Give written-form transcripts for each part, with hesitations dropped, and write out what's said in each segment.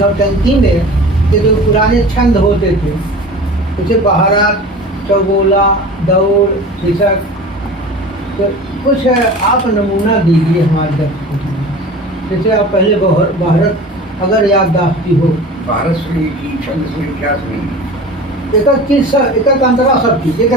नौटंकी में के जो पुराने छंद होते थे, जैसे बहारात, चौगोला, दौड़, शिशक, तो कुछ आप नमूना दीजिए हमारे दर्शकों को। जैसे आप पहले भारत अगर याददाश्ती हो, भारत सुनी की छंद सुनी क्या सुनी, एक चीज एक अंतरा सब चीज एक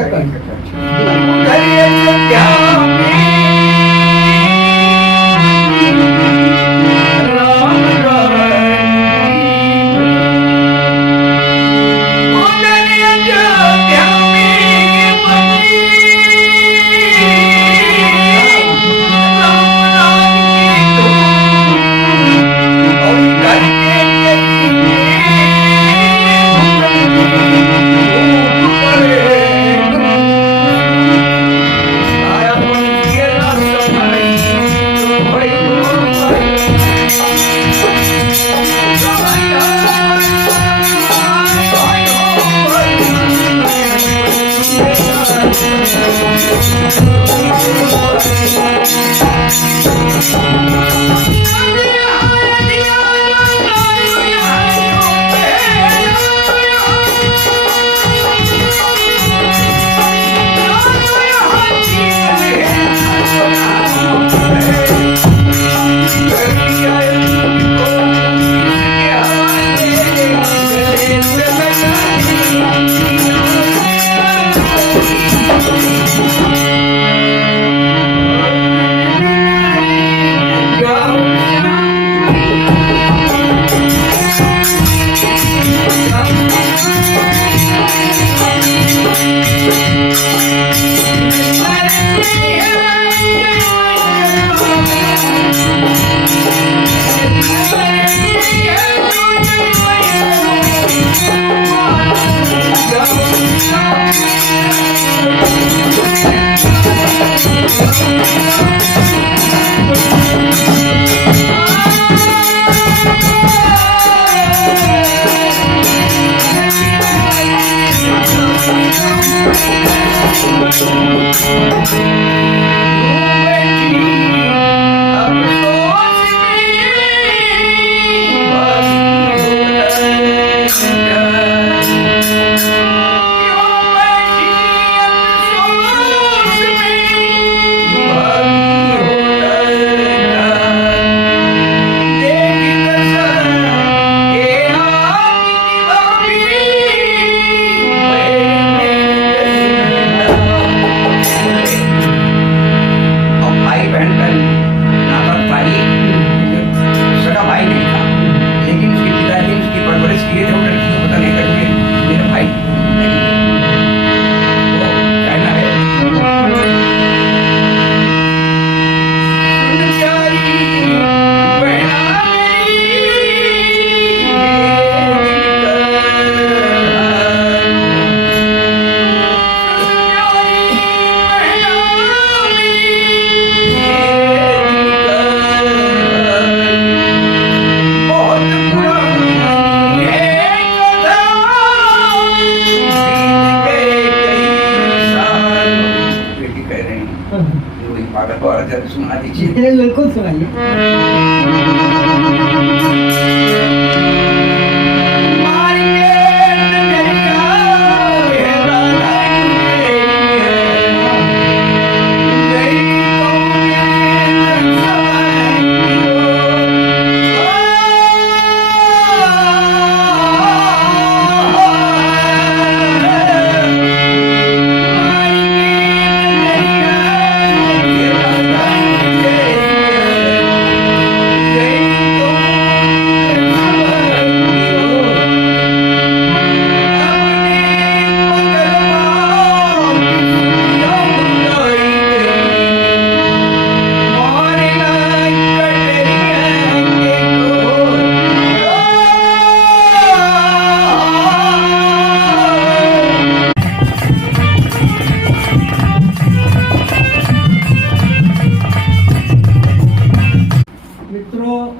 सुना दीजिए। बिल्कुल सुनाइए।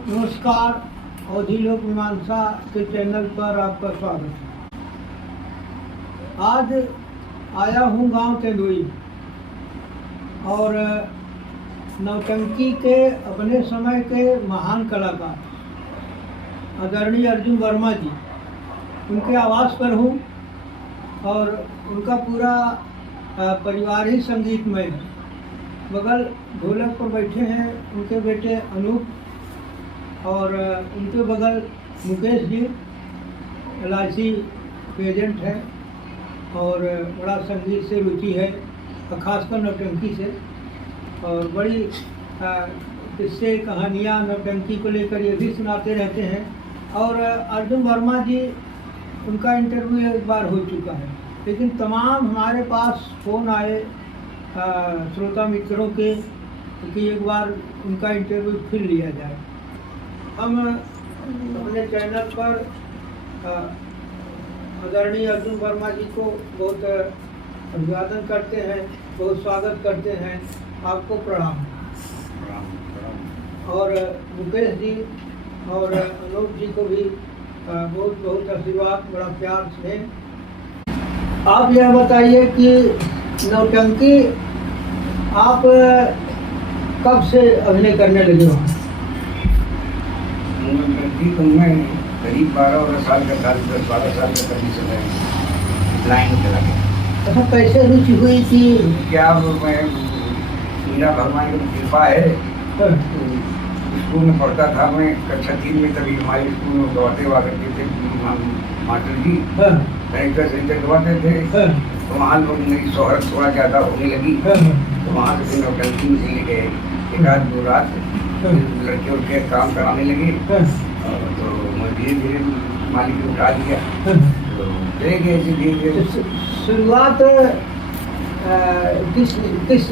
नमस्कार, अवधि लोक मीमांसा के चैनल पर आपका स्वागत है। आज आया हूँ गांव तेंदुई और नौटंकी के अपने समय के महान कलाकार आदरणीय अर्जुन वर्मा जी, उनके आवास पर हूँ और उनका पूरा परिवार ही संगीतमय है। बगल ढोलक पर बैठे हैं उनके बेटे अनूप और उनके बगल मुकेश जी LIC के एजेंट हैं और बड़ा संगीत से रुचि है, खासकर नौटंकी से, और बड़ी किस्से कहानियाँ नौटंकी को लेकर ये भी सुनाते रहते हैं। और अर्जुन वर्मा जी, उनका इंटरव्यू एक बार हो चुका है, लेकिन तमाम हमारे पास फ़ोन आए श्रोता मित्रों के कि एक बार उनका इंटरव्यू फिर लिया जाए। हम अपने चैनल पर आदरणीय अर्जुन वर्मा जी को बहुत अभिवादन करते हैं, बहुत स्वागत करते हैं। आपको प्रणाम। और मुकेश जी और अनूप जी को भी बहुत बहुत आशीर्वाद, बड़ा प्यार स्नेह। आप यह बताइए कि नौटंकी आप कब से अभिनय करने लगे हो? नौटंकी तो मैं करीब 12 साल का था, 10-12 साल का कभी से मैं लाइन चला गया। अच्छा, कैसे रुचि हुई थी? क्या मैं, मेरा भगवान की कृपा है। स्कूल में पढ़ता था मैं, कक्षा 3 में, तभी हमारे स्कूल में गवाते हुआ करते थे मास्टर जी, सेंटर गवाते थे। तो वहाँ लोग मेरी शोहरत थोड़ा ज़्यादा होने लगी, तो वहाँ से फिर नौटंकी में चले गए। एक आध 2 रात लड़के उड़के काम कराने लगे, तो मैं धीरे धीरे मालिक ने उठा दिया, तो चले गए धीरे धीरे। शुरुआत किस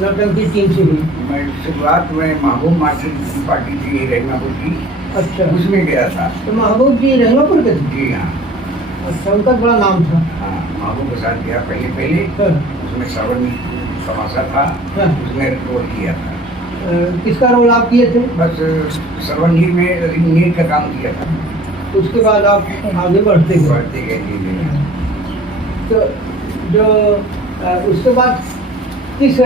नौटंकी टीम से हुई? मैं शुरुआत में महबूब मास्टर की पार्टी थी रहमापुर की, अच्छा, उसमें गया था। तो महबूब जी रहमापुर के थे? जी हाँ। अच्छा, उनका बड़ा नाम था। हाँ, महबूब के साथ गया पहले। उसमें श्रवण समासा था, उसमें रोल किया था। किसका रोल आप किए थे? बस श्रवण में नीट का काम किया था। उसके बाद आप आगे बढ़ते गए धीरे। तो जो उसके बाद किस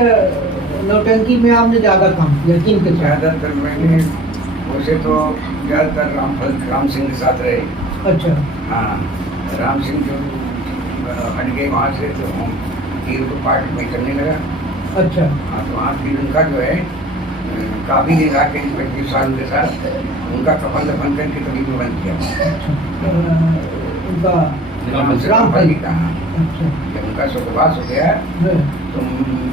नौटंकी में आपने ज़्यादा काम किया, किन के साथ? ज़्यादातर मैंने वैसे तो ज़्यादातर राम सिंह के साथ रहे। अच्छा। हाँ, राम सिंह जो हट गए वहाँ से, तो हम तीर को पार्ट में करने लगा। अच्छा। हाँ, तो वहाँ फिर उनका जो है काफ़ी दिन रहा के 25 साल के साथ उनका कफन दफन करके तभी में बंद किया। उनका रामफल जी का। अच्छा। जब उनका सुखवास हो गया तो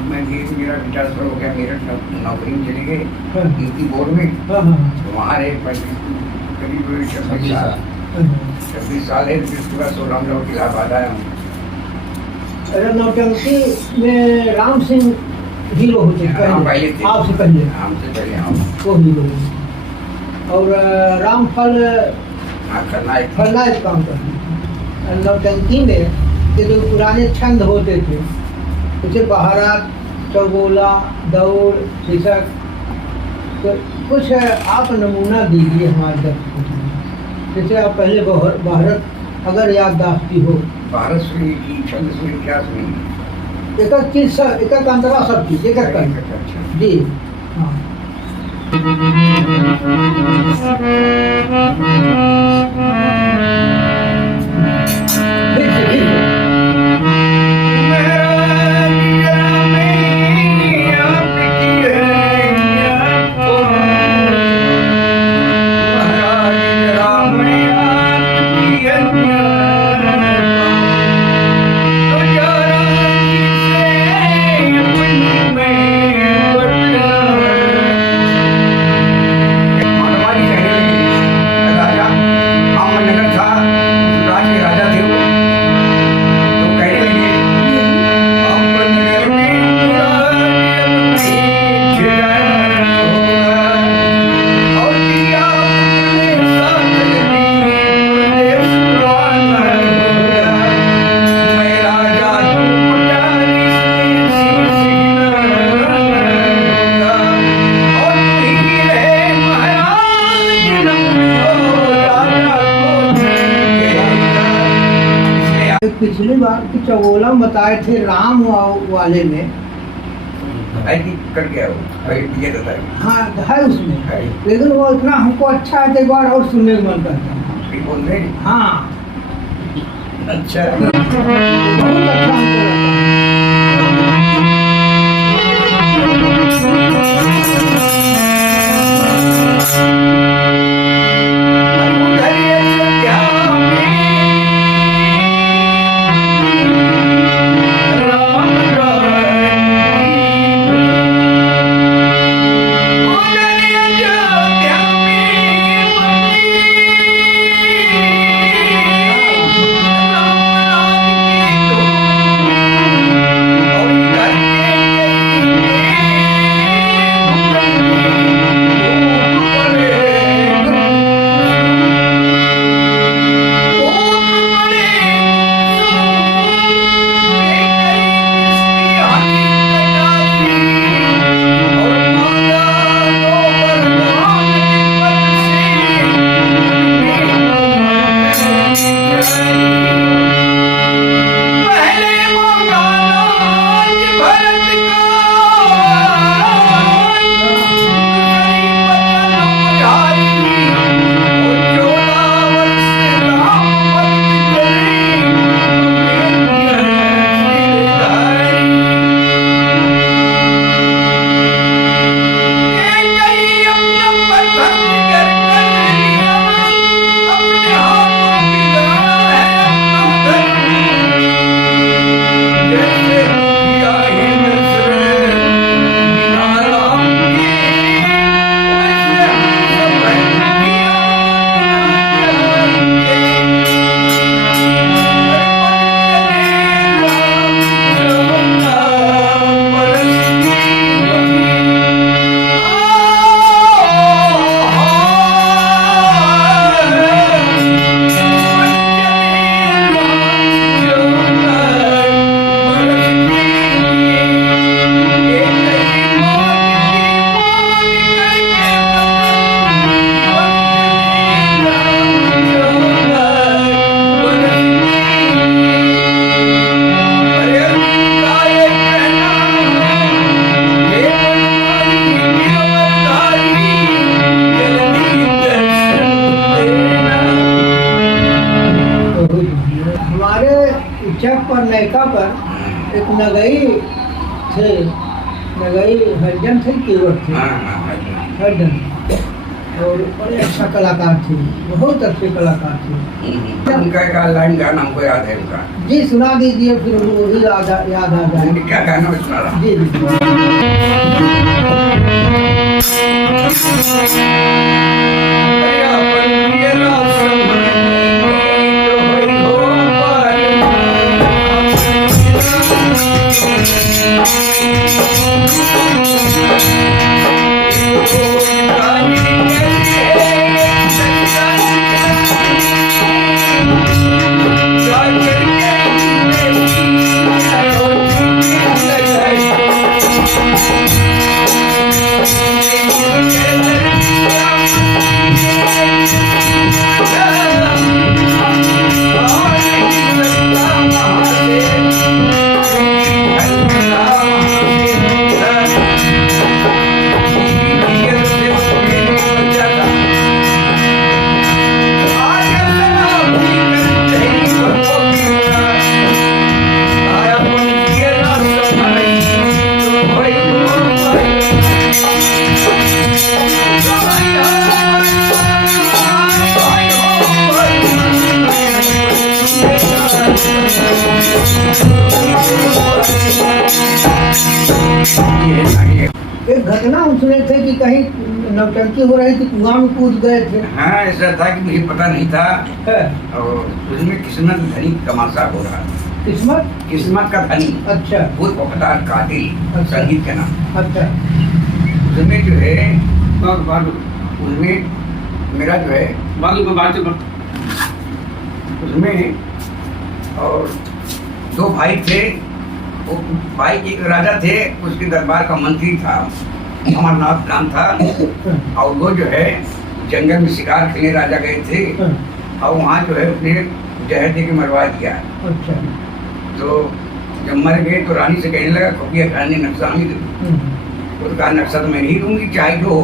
मैं धीरे मेरा ट्रांसफर हो गया, मेरठ नौकरी में चले गए यूपी बोर्ड में। तो वहाँ रहे करीब 26 साल है। फिर उसके बाद 16 में लौट इलाहाबाद आया हूँ। नौटंकी में राम सिंह हीरो होते पहले थे, आपसे पहले? हमसे पहले हम वो हीरो। और रामफल खलनायक काम करते। नौटंकी में ये जो पुराने छंद होते थे, जैसे बहारात, चौगोला, दौड़, शिशक, तो कुछ आप नमूना दीजिए हमारे दर्शकों को। जैसे आप पहले भारत अगर याददाश्ती हो। भारत सुनी की छंद सुनी, क्या सुनी? एक चीज, एक अंतरा सब चीज एक जी। हाँ। पिछली बार की चौगोला बताए थे राम वाले में, आई कि कट गया वो भाई ये रहता है हाँ है उसमें, है लेकिन वो इतना हमको अच्छा है, एक बार और सुनने का मन करता है। ठीक बोल रहे हैं? हाँ अच्छा बहुत अच्छा हमको लगता है। हमारे चक पर नैका पर एक नगई थे, नगई हरिजन थे, केवट थे हरिजन, और बड़े अच्छा कलाकार थे, बहुत अच्छे कलाकार थे। उनका एक लाइन गाना हमको याद है उनका। जी सुना दीजिए, फिर वही याद आ जाए। क्या गाना है सुना रहा? जी जी एक घटना हम सुने थे कि कहीं नौटंकी हो रही थी, कुआं में कूद गए थे। हाँ ऐसा था कि मुझे पता नहीं था, है। और उसमें किस्मत धनी कमासा हो रहा। किस्मत का धनी, अच्छा बहुत वफादार कातिल, अच्छा। संगीत के नाम। अच्छा उसमें जो है उसमें मेरा जो है उसमें और दो भाई थे। वो भाई एक राजा थे, उसके दरबार का मंत्री था, अमरनाथ नाम था। और वो जो है जंगल में शिकार खेलने राजा गए थे, और वहाँ जो है उसने जहर दे के मरवा दिया। अच्छा तो जब मर गए तो रानी से कहने लगा खुफिया खान ने नक्शा नहीं दे, तो कहा नक्शा तो मैं नहीं दूंगी चाहे जो हो।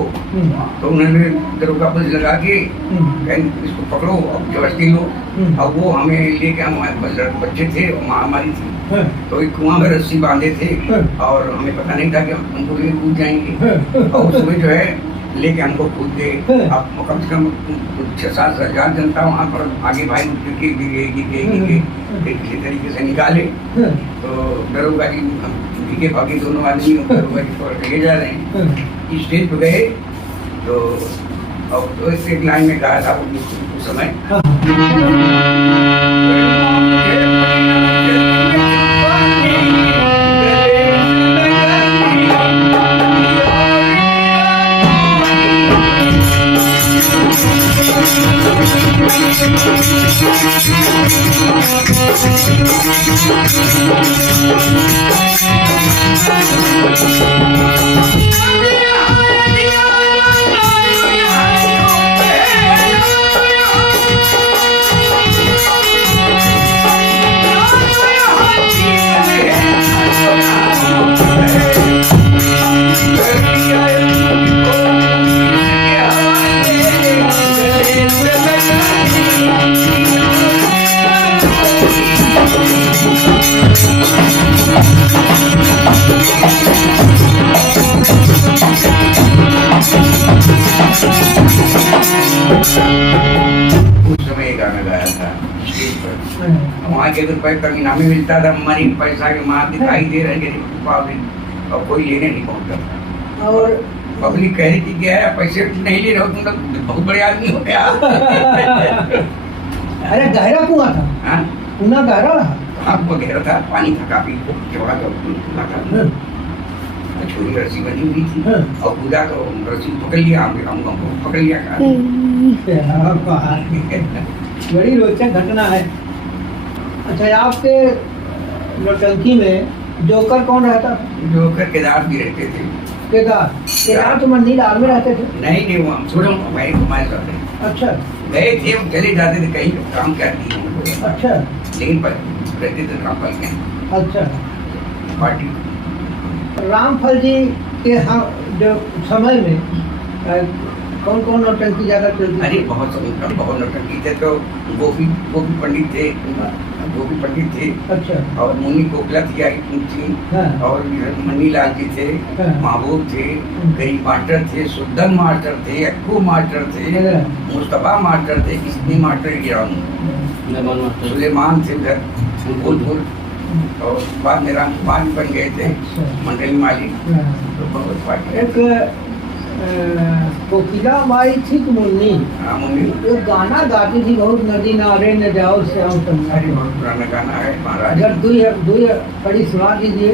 तो उन्होंने दरोगा पुलिस लगा के कहें इसको पकड़ो और जबरदस्ती लो। अब वो हमें लेके हमारे बच्चे थे, माँ हमारी थी, तो एक कुआं में रस्सी बांधे थे और हमें पता नहीं था कि हमको लेके कूद जाएंगे। और उसमें जो है लेके हमको कूद गए। अब कम से कम 6-7 हजार जनता वहाँ पर आगे भाई किसी तरीके से निकाले। तो दरोगा जी भीगे भागे दोनों आदमी दरोगा जी पकड़ के ले जा रहे हैं। स्टेज पे गए तो और तो एक लाइन में गाया था उस समय, वहाँ के रुपए का इनामी मिलता था, मनी पैसा के माँ दिखाई दे रहे और कोई लेने नहीं पहुँचता था। और पब्लिक कह रही थी कि पैसे नहीं ले रहे हो तुम तो बहुत बड़े आदमी हो गया। अरे गहरा कुआं था? हाँ कुआं गहरा रहा? आपको गहरा था, पानी था काफी चौड़ा था, छोटी रस्सी बनी हुई थी और पूजा को रस्सी पकड़ लिया, हमको पकड़ लिया। बड़ी रोचक घटना है। अच्छा आपके नौटंकी में जोकर कौन रहता था? जोकर केदार जी रहते थे। केदार तो मंदिर आग में रहते थे? नहीं वो हम छोड़ो हमारे घुमाए जाते। अच्छा गए थे हम, चले जाते थे कहीं काम करती हूँ। अच्छा लेकिन पर रहते थे रामफल के। अच्छा पार्टी रामफल जी के जो समय में कौन कौन नौटंकी ज्यादा चलती? अरे बहुत नौटंकी थे। तो गोपी पंडित थे, गोपी पंडित थे। अच्छा और मुन्नी कोकला थी और मनी लाल जी थे, महबूब थे, गरीब मास्टर थे, सुद्दन मास्टर थे, अक्कू मास्टर थे, मुस्तफा मास्टर थे, किसनी मास्टर गिराऊं, सुलेमान थे उधर भूलपुर। और बाद में रामकुमार बन गए थे मंडली मालिक। तो बहुत पार्टी कोकिला बाई थी कि मुन्नी? हाँ मुन्नी एक गाना गाती थी बहुत, नदी नारे न जाओ श्याम कन्या। अरे बहुत पुराना गाना है महाराज। अगर दुई कड़ी सुना दीजिए।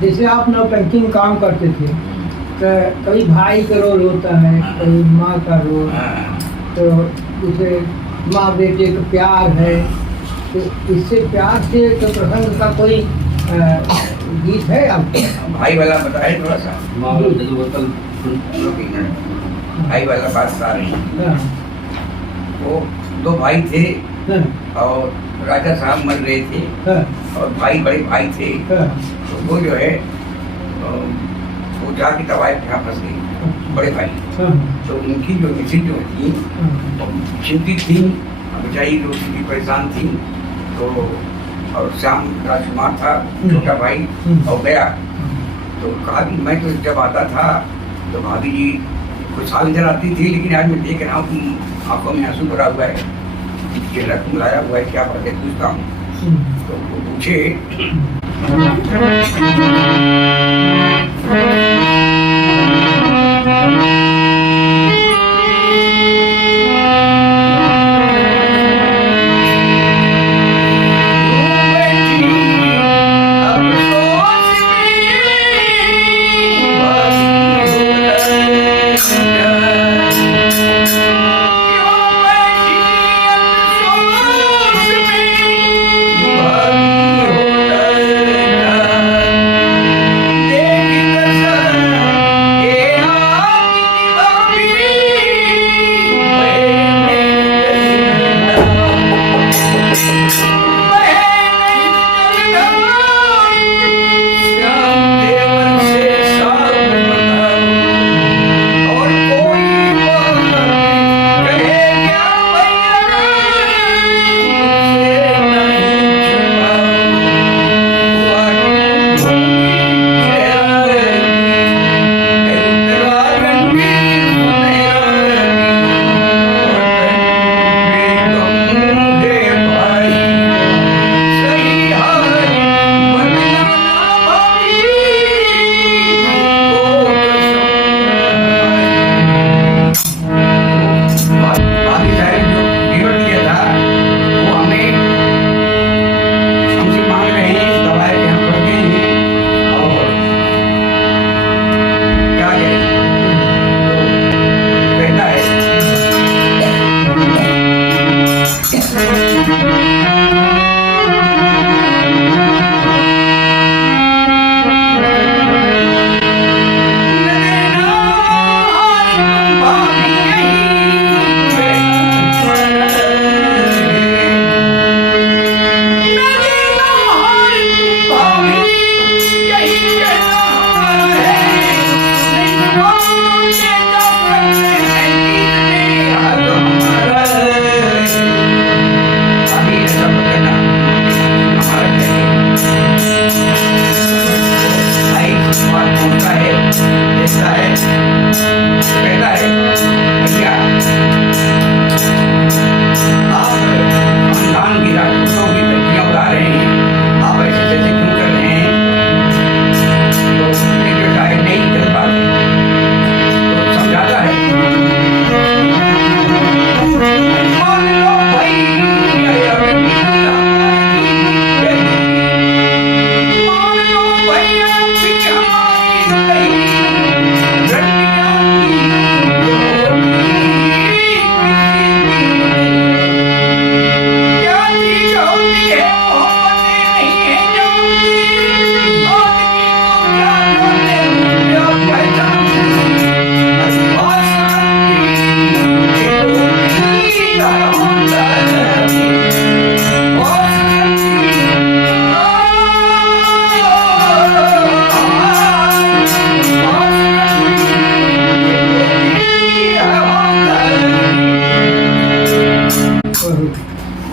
जैसे आप नौटंकी में काम करते थे तो कभी भाई का रोल होता है, कभी माँ का रोल, तो जैसे माँ बेटे का प्यार है, तो इससे प्यार से तो प्रसंग का कोई गीत है आपको? भाई वाला बताए थोड़ा सा। भाई वाला बात बता रही है। वो 2 भाई थे और राजा साहब मर रहे थे और भाई बड़े भाई थे। तो वो जो है वो जाके तवाइफ यहाँ फंस गई, बड़े भाई। तो उनकी जो मिसिज जो थी चिंतित थी, बेचारी जो थी परेशान थी। तो और श्याम राजकुमार था छोटा भाई और गया। तो कहा कि मैं तो जब आता था तो भाभी जी खुशहाल नजर आती थी, लेकिन आज मैं देख रहा हूँ कि आंखों में आंसू भरा हुआ है, ये रक्त मिलाया हुआ है, क्या बात है, पूछता हूँ। तो वो पूछे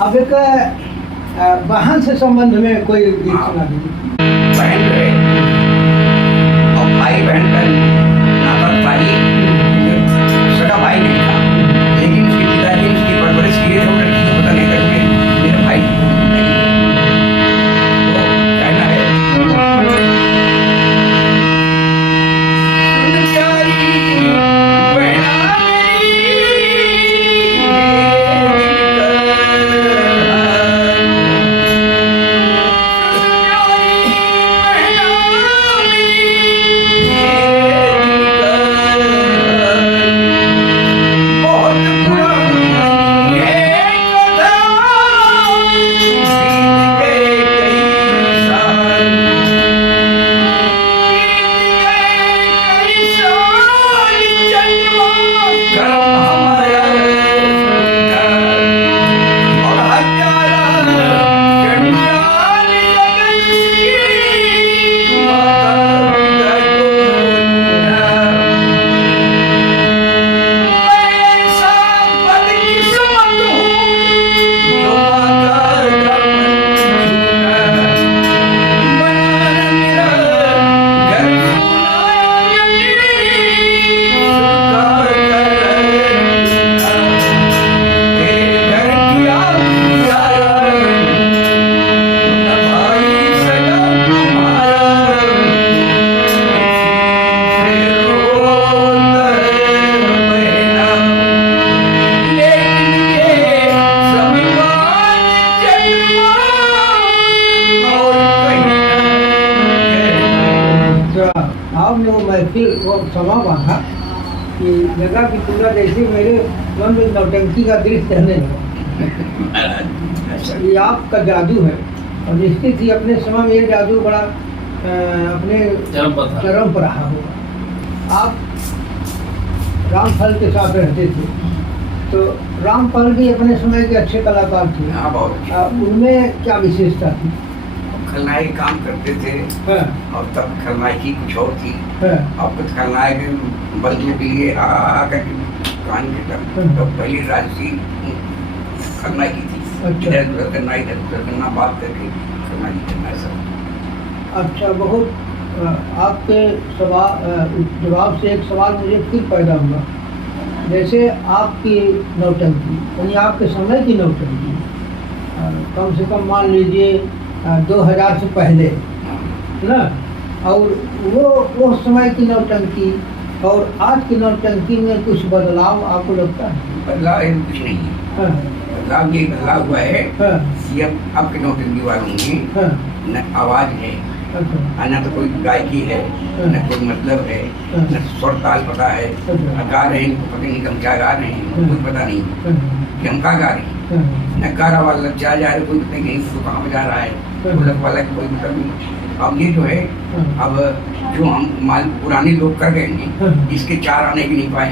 अब एक वाहन से संबंध में कोई गीत सुना दीजिए। बहन जो है और भाई बहन का नाता भाई सगा भाई नहीं था, लेकिन उसके पिताजी ने उसकी परवरिश की है, वो लड़की को पता नहीं करके मेरा भाई नहीं। तो कहना है सुन प्यारी बहना मेरी हमने वो महफिल वो समा बांधा कि लगा कि पूरा जैसे मेरे मन में नौटंकी का दृश्य रहने लगा। ये आपका जादू है और निश्चित ही अपने समय में ये जादू बड़ा अपने चरम पर रहा होगा। आप रामफल के साथ रहते थे, तो रामफल भी अपने समय के अच्छे कलाकार थे। हाँ, बहुत। उनमें क्या विशेषता थी? खलनायक काम करते थे। हाँ। और तब खलनायकी कुछ और थी। हाँ। अब कुछ खलनायक बंदूक लिए आकर कहानी के तो पहले राजसी खलनायकी थी। अच्छा। इधर उधर करना, इधर उधर करना, बात करके खलनायकी करना सब। अच्छा, बहुत आपके जवाब से एक सवाल मुझे फिर पैदा हुआ। जैसे आपकी नौटंकी यानी आपके समय की नौटंकी कम से कम मान लीजिए 2000 से पहले ना, और वो समय की नौटंकी और आज की नौटंकी में कुछ बदलाव आपको लगता है? बदलाव कुछ नहीं है। हाँ। बदलाव ये बदलाव हुआ है हाँ। कि अब के नौटंकी वालों में हाँ। न आवाज है, अच्छा। न तो कोई गायकी है, न कोई मतलब है, न स्वर ताल पता है। गा रहे हैं इनको पता नहीं हम क्या गा रहे हैं, कुछ पता नहीं कि हम क्या गा रहे हैं। न गारा वाला लग जा रहा है, कोई पता नहीं इसको कहाँ बजा रहा है, ढोलक वाला कोई मतलब नहीं। अब ये जो है, अब जो हम पुराने लोग कर गए हैं, इसके चार आने भी नहीं पाए।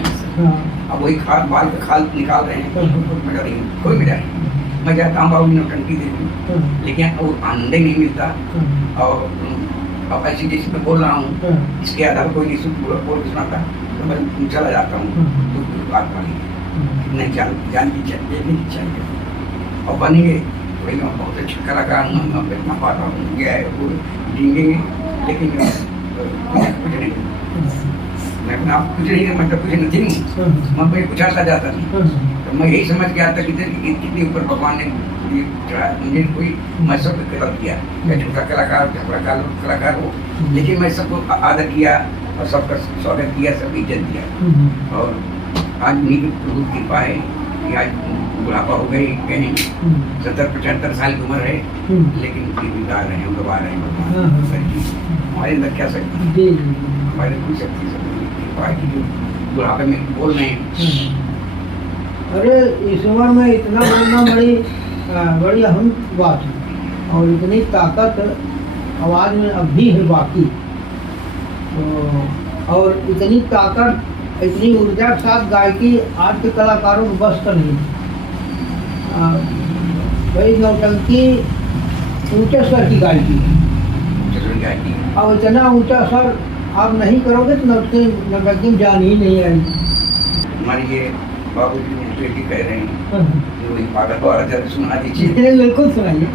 अब वही खाद बाल का खाल निकाल रहे हैं, कोई मजा नहीं, कोई मजा नहीं। मैं जाता हूँ बाबू नौटंकी देखूँ, लेकिन वो आनंद ही नहीं मिलता। और अब ऐसी जैसे मैं बोल रहा हूँ, इसके आधार पर कोई नहीं बोल सुनाता तो मैं चला जाता हूँ। तो बात वाली नहीं जान की चाहिए और बनेंगे वही मैं बहुत अच्छा कलाकार हूँ, मैं बैठना पाता हूँ, गया है वो जींगेंगे, लेकिन कुछ नहीं, मैं अपना आप कुछ नहीं, मतलब कुछ नहीं हूँ, मैं कोई कुछ आता जाता नहीं। तो मैं यही समझ के आता कि कितने ऊपर भगवान ने मुझे कोई मैं सब कदर किया, मैं छोटा कलाकार कलाकार हो, लेकिन मैं सबको आदर किया और सबका स्वागत किया, सब इज्जत दिया। और आज उन्हीं की प्रभु कृपा है कि आज बुढ़ापा हो गई, कहीं 70-75 साल की उम्र है, लेकिन फिर भी गा रहे हैं, गवा रहे हैं। हमारे अंदर क्या शक्ति, हमारे कोई शक्ति कृपा है कि जो बुढ़ापे में बोल रहे हैं। अरे इस उम्र में इतना बोलना बड़ी अहम बात है और इतनी ताकत आवाज़ में अब भी है बाकी। तो और इतनी ताकत, इतनी ऊर्जा के साथ गायकी आज के कलाकारों को बस का नहीं। भाई नौटंकी ऊंचे स्वर की गायकी है, और इतना ऊंचा स्वर आप नहीं करोगे तो नौटंकी में जान ही नहीं आएगी। हमारी ये बाबू जी मुझे भी कह रहे हैं, वही पागल वाला जरा सुना दीजिए। बिल्कुल सुनाइए।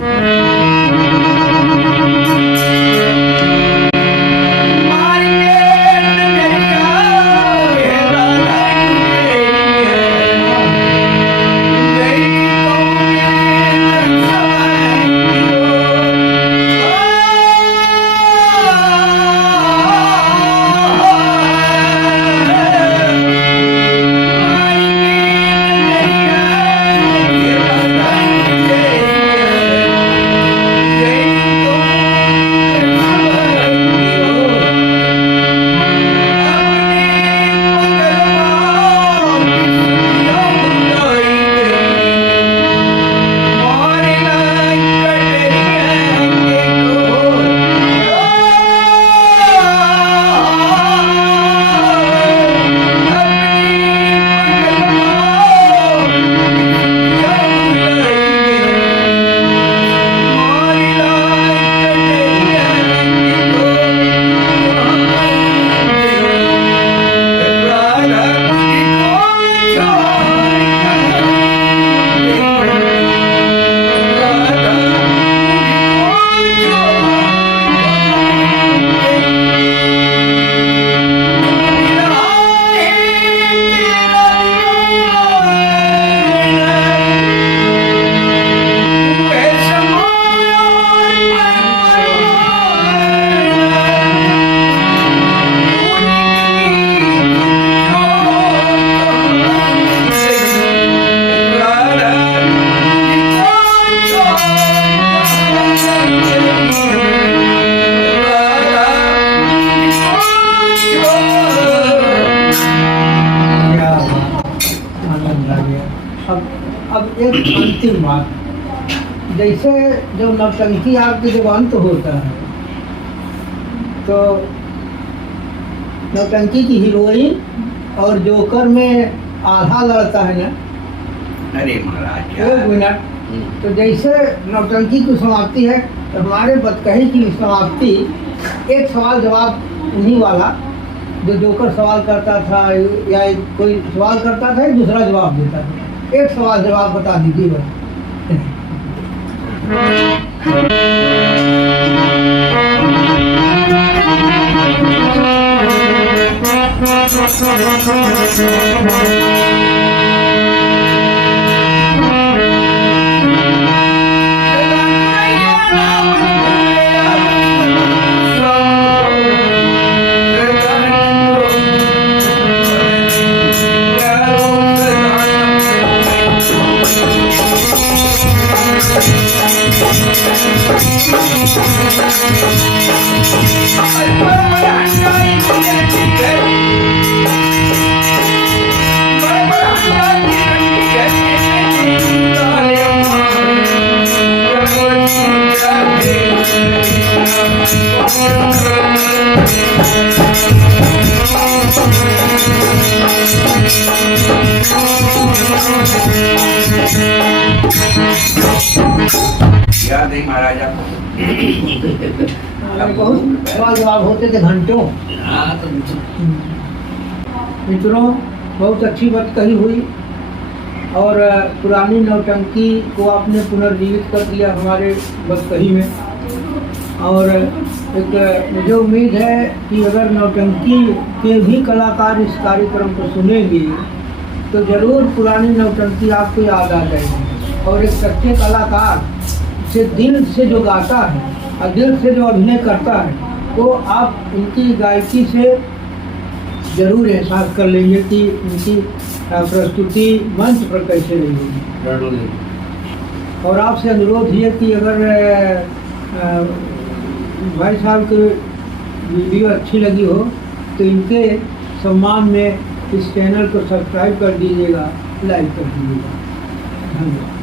एक अंतिम बात, जैसे जब नौटंकी आपके जब अंत होता है तो नौटंकी की हीरोइन और जोकर में आधा लड़ता है ना, अरे महाराज क्या 1 मिनट। तो जैसे नौटंकी की समाप्ति है तो हमारे बतकही की समाप्ति एक सवाल जवाब उन्हीं वाला, जो जोकर सवाल करता था या कोई सवाल करता था दूसरा जवाब देता था, एक सवाल जवाब बता दीजिए बस। याद है महाराजा को बहुत सवाल जवाब होते थे घंटों। मित्रों, बहुत अच्छी बात कही हुई और पुरानी नौटंकी को आपने पुनर्जीवित कर दिया हमारे बतकही में। और एक मुझे उम्मीद है कि अगर नौटंकी के भी कलाकार इस कार्यक्रम को सुनेंगे तो ज़रूर पुरानी नौटंकी आपको याद आ जाएगी। और एक सच्चे कलाकार से दिल से जो गाता है और दिल से जो अभिनय करता है वो आप उनकी गायकी से ज़रूर एहसास कर लेंगे कि उनकी प्रस्तुति मंच पर कैसे रही होगी। और आपसे अनुरोध ये कि अगर भाई साहब की वीडियो अच्छी लगी हो तो इनके सम्मान में इस चैनल को सब्सक्राइब कर दीजिएगा, लाइक कर दीजिएगा। धन्यवाद।